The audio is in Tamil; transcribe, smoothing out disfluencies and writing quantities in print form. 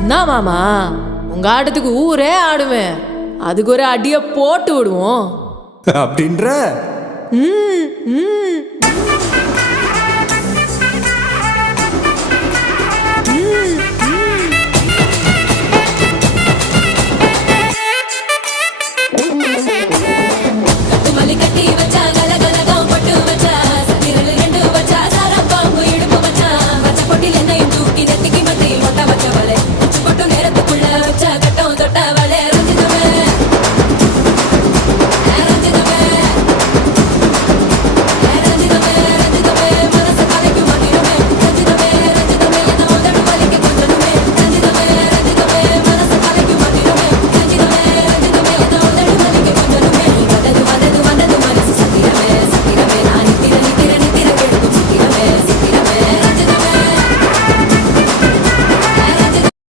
என்ன மாமா, உங்க ஆட்டத்துக்கு ஊரே ஆடுவேன். அதுக்கு ஒரு அடிய போட்டு விடுவோம் அப்படின்ற ம் ம்